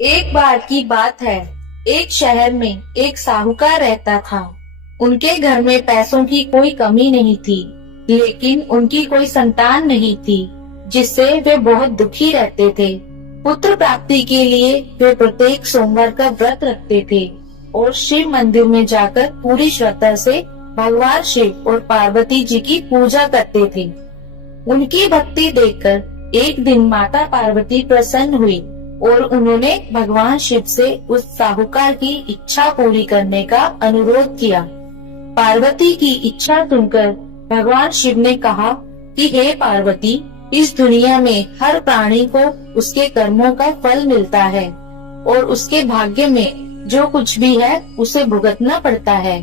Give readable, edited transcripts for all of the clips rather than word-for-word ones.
एक बार की बात है। एक शहर में एक साहूकार रहता था। उनके घर में पैसों की कोई कमी नहीं थी, लेकिन उनकी कोई संतान नहीं थी, जिससे वे बहुत दुखी रहते थे। पुत्र प्राप्ति के लिए वे प्रत्येक सोमवार का व्रत रखते थे और शिव मंदिर में जाकर पूरी श्रद्धा से भगवान शिव और पार्वती जी की पूजा करते थे। उनकी भक्ति देखकर एक दिन माता पार्वती प्रसन्न हुई और उन्होंने भगवान शिव से उस साहूकार की इच्छा पूरी करने का अनुरोध किया। पार्वती की इच्छा सुनकर भगवान शिव ने कहा कि हे पार्वती, इस दुनिया में हर प्राणी को उसके कर्मों का फल मिलता है और उसके भाग्य में जो कुछ भी है उसे भुगतना पड़ता है।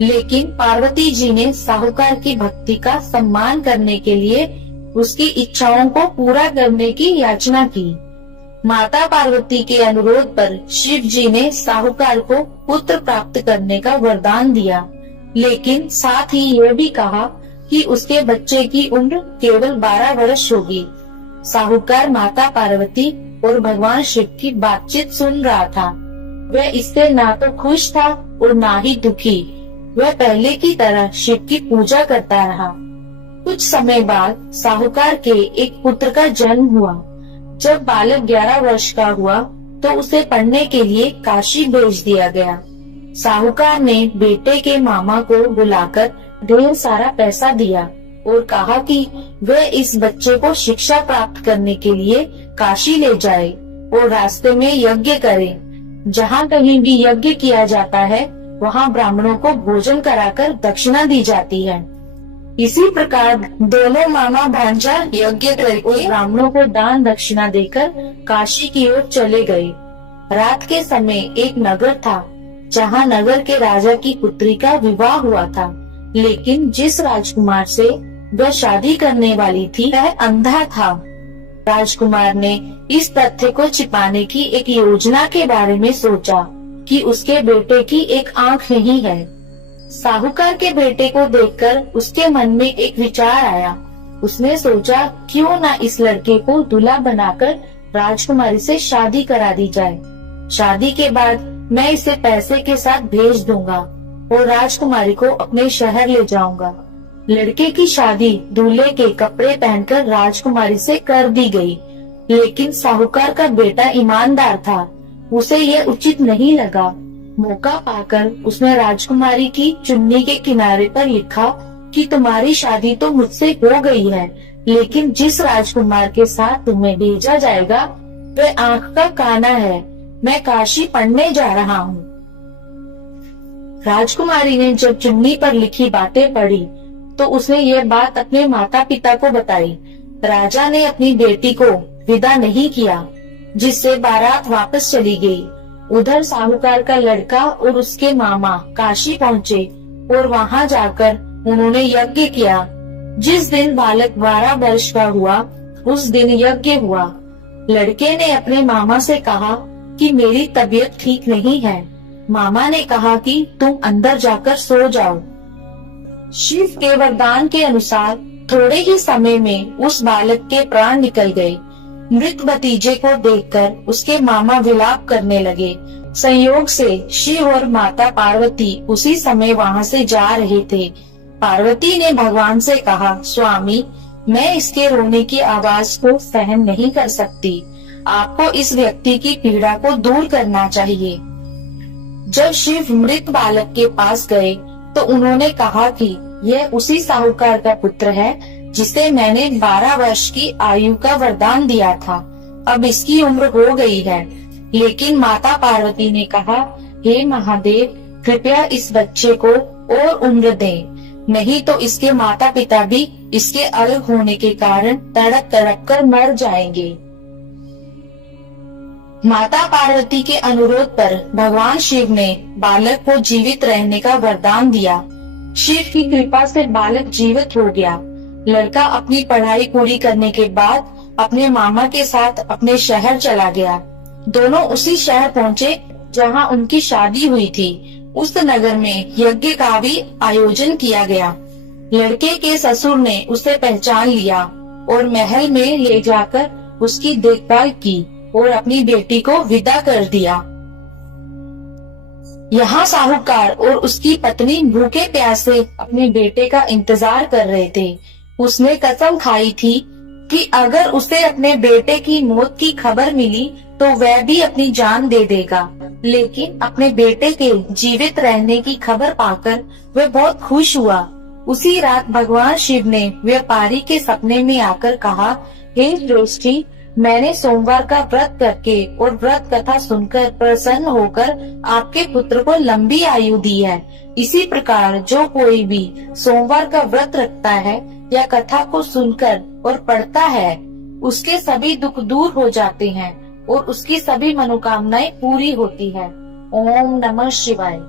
लेकिन पार्वती जी ने साहूकार की भक्ति का सम्मान करने के लिए उसकी इच्छाओं को पूरा करने की याचना की। माता पार्वती के अनुरोध पर शिव जी ने साहूकार को पुत्र प्राप्त करने का वरदान दिया, लेकिन साथ ही यह भी कहा कि उसके बच्चे की उम्र केवल 12 वर्ष होगी। साहूकार माता पार्वती और भगवान शिव की बातचीत सुन रहा था। वह इससे ना तो खुश था और ना ही दुखी। वह पहले की तरह शिव की पूजा करता रहा। कुछ समय बाद साहूकार के एक पुत्र का जन्म हुआ। जब बालक 11 वर्ष का हुआ तो उसे पढ़ने के लिए काशी भेज दिया गया। साहूकार ने बेटे के मामा को बुलाकर ढेर सारा पैसा दिया और कहा कि वह इस बच्चे को शिक्षा प्राप्त करने के लिए काशी ले जाए और रास्ते में यज्ञ करे। जहाँ कहीं भी यज्ञ किया जाता है वहाँ ब्राह्मणों को भोजन कराकर दक्षिणा दी जाती है। इसी प्रकार दोनों मामा भांजा यज्ञ करके ब्राह्मणों को दान दक्षिणा देकर काशी की ओर चले गए। रात के समय एक नगर था जहाँ नगर के राजा की पुत्री का विवाह हुआ था, लेकिन जिस राजकुमार से वह शादी करने वाली थी वह अंधा था। राजकुमार ने इस तथ्य को छिपाने की एक योजना के बारे में सोचा कि उसके बेटे की एक आंख नहीं है। साहूकार के बेटे को देखकर उसके मन में एक विचार आया। उसने सोचा क्यों ना इस लड़के को दूल्हा बनाकर राजकुमारी से शादी करा दी जाए। शादी के बाद मैं इसे पैसे के साथ भेज दूंगा और राजकुमारी को अपने शहर ले जाऊंगा। लड़के की शादी दूल्हे के कपड़े पहनकर राजकुमारी से कर दी गई, लेकिन साहूकार का बेटा ईमानदार था। उसे यह उचित नहीं लगा। मौका पाकर उसने राजकुमारी की चुन्नी के किनारे पर लिखा कि तुम्हारी शादी तो मुझसे हो गई है, लेकिन जिस राजकुमार के साथ तुम्हें भेजा जाएगा वह आंख का काना है। मैं काशी पढ़ने जा रहा हूँ। राजकुमारी ने जब चुन्नी पर लिखी बातें पढ़ी तो उसने यह बात अपने माता पिता को बताई। राजा ने अपनी बेटी को विदा नहीं किया, जिससे बारात वापस चली गई। उधर साहूकार का लड़का और उसके मामा काशी पहुँचे और वहाँ जाकर उन्होंने यज्ञ किया। जिस दिन बालक 12 वर्ष का हुआ उस दिन यज्ञ हुआ। लड़के ने अपने मामा से कहा कि मेरी तबीयत ठीक नहीं है। मामा ने कहा कि तुम अंदर जाकर सो जाओ। शिव के वरदान के अनुसार थोड़े ही समय में उस बालक के प्राण निकल गए। मृत भतीजे को देखकर उसके मामा विलाप करने लगे। संयोग से शिव और माता पार्वती उसी समय वहाँ से जा रहे थे। पार्वती ने भगवान से कहा, स्वामी, मैं इसके रोने की आवाज को सहन नहीं कर सकती। आपको इस व्यक्ति की पीड़ा को दूर करना चाहिए। जब शिव मृत बालक के पास गए तो उन्होंने कहा कि यह उसी साहूकार का पुत्र है जिसे मैंने 12 वर्ष की आयु का वरदान दिया था। अब इसकी उम्र हो गई है। लेकिन माता पार्वती ने कहा, हे महादेव, कृपया इस बच्चे को और उम्र दें, नहीं तो इसके माता पिता भी इसके अलग होने के कारण तड़प तड़प कर मर जाएंगे। माता पार्वती के अनुरोध पर भगवान शिव ने बालक को जीवित रहने का वरदान दिया। शिव की कृपा से बालक जीवित हो गया। लड़का अपनी पढ़ाई पूरी करने के बाद अपने मामा के साथ अपने शहर चला गया। दोनों उसी शहर पहुँचे जहाँ उनकी शादी हुई थी। उस नगर में यज्ञ का भी आयोजन किया गया। लड़के के ससुर ने उसे पहचान लिया और महल में ले जाकर उसकी देखभाल की। और अपनी बेटी को विदा कर दिया। यहाँ साहूकार और उसकी पत्नी भूखे प्यासे अपने बेटे का इंतजार कर रहे थे। उसने कसम खाई थी कि अगर उसे अपने बेटे की मौत की खबर मिली तो वह भी अपनी जान दे देगा। लेकिन अपने बेटे के जीवित रहने की खबर पाकर वह बहुत खुश हुआ। उसी रात भगवान शिव ने व्यापारी के सपने में आकर कहा, हे श्रेष्ठी, मैंने सोमवार का व्रत करके और व्रत कथा सुनकर प्रसन्न होकर आपके पुत्र को लंबी आयु दी है। इसी प्रकार जो कोई भी सोमवार का व्रत रखता है या कथा को सुनकर और पढ़ता है, उसके सभी दुख दूर हो जाते हैं और उसकी सभी मनोकामनाएं पूरी होती है। ओम नमः शिवाय।